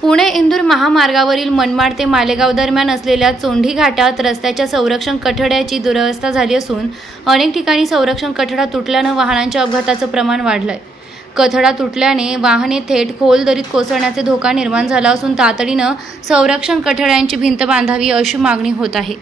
पुणे-इंदूर महामार्गावरील मनमाड ते मालेगाव दरम्यान असलेल्या चोंढी घाटात रस्त्याच्या संरक्षण कठड्याची दुरवस्था झाली असून अनेक ठिकाणी संरक्षण कठडा तुटल्यानं वाहनांच्या अपघाताचं प्रमाण वाढलंय। कठडा तुटल्याने वाहने थेट खोल दरीत कोसळण्याचे धोका निर्माण झाला असून तातडीनं संरक्षण कठड्यांची भिंत बांधावी अशी मागणी होत आहे।